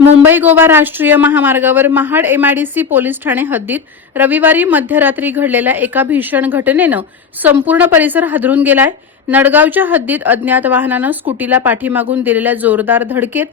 मुंबई गोवा राष्ट्रीय महामार्गावर Mahad MIDC police Thane हद्दीत रविवारी मध्यरात्री घडलेल्या एका भीषण घटनेनं संपूर्ण परिसर हादरून गेलाय। नडगावच्या हद्दीत अज्ञात वाहनानं स्कूटीला पाठीमागून दिलेल्या जोरदार धडकेत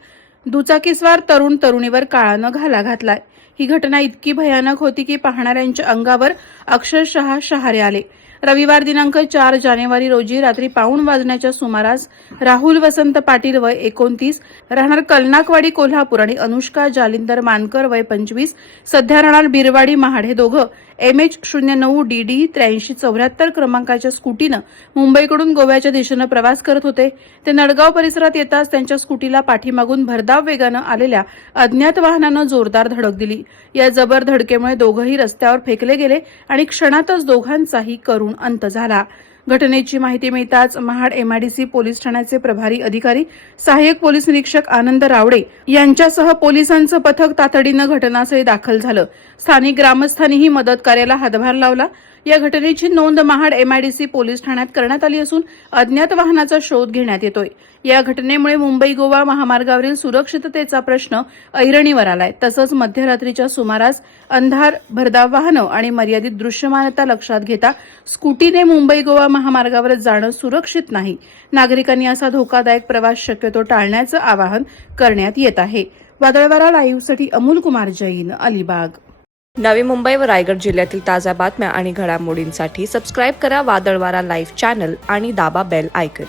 दुचाकीस्वार तरुण तरुणीवर काळानं घाला घातलाय। ही घटना इतकी भयानक होती की पाहणाऱ्यांच्या अंगावर अक्षरशः शहारे आले। रविवार दिनांक 4 जानेवारी रोजी रात्री 5:15 वाजण्याच्या सुमारास राहुल वसंत पाटील वय 29 राहणार कलनाकवाडी कोल्हापूर आणि अनुष्का जालिंदर मानकर वय 25 सध्या राहणार बिरवाडी महाड हे दोघं MH09DD 8374 क्रमांकाच्या स्कूटीनं मुंबईकडून गोव्याच्या दिशेनं प्रवास करत होते। ते नडगाव परिसरात येताच त्यांच्या स्कूटीला पाठीमागून भरधाव वेगानं आलेल्या अज्ञात वाहनानं जोरदार धडक दिली। या जबर धडकेमुळे दोघंही रस्त्यावर फेकले गेले आणि क्षणातच दोघांचाही करुण अंत झाला। घटनेची माहिती मिळताच महाड एमआयडीसी पोलीस ठाण्याचे प्रभारी अधिकारी सहाय्यक पोलीस निरीक्षक आनंद रावडे यांच्यासह पोलिसांचं पथक तातडीनं घटनास्थळी दाखल झालं। स्थानिक ग्रामस्थांनीही मदत कार्याला हातभार लावला। या घटनेची नोंद महाड एमआयडीसी पोलीस ठाण्यात करण्यात आली असून अज्ञात वाहनाचा शोध घेण्यात येतोय। या घटनेमुळे मुंबई गोवा महामार्गावरील सुरक्षिततेचा प्रश्न ऐरणीवर आलाय। तसंच मध्यरात्रीच्या सुमारास अंधार, भरधाव वाहनं आणि मर्यादित दृश्यमानता लक्षात घेता स्कूटीने मुंबई गोवा महामार्गावर जाणं सुरक्षित नाही। नागरिकांनी असा धोकादायक प्रवास शक्यतो टाळण्याचं आवाहन करण्यात येत आहे। वादळवारा लाईव्हसाठी अमोल कुमार जैन, अलिबाग। नवी मुंबई व रायगड जिल्ह्यातील ताज्या बातम्या आणि घडामोडींसाठी सबस्क्राईब करा वादळवारा लाईव्ह चॅनल आणि दाबा बेल आयकॉन।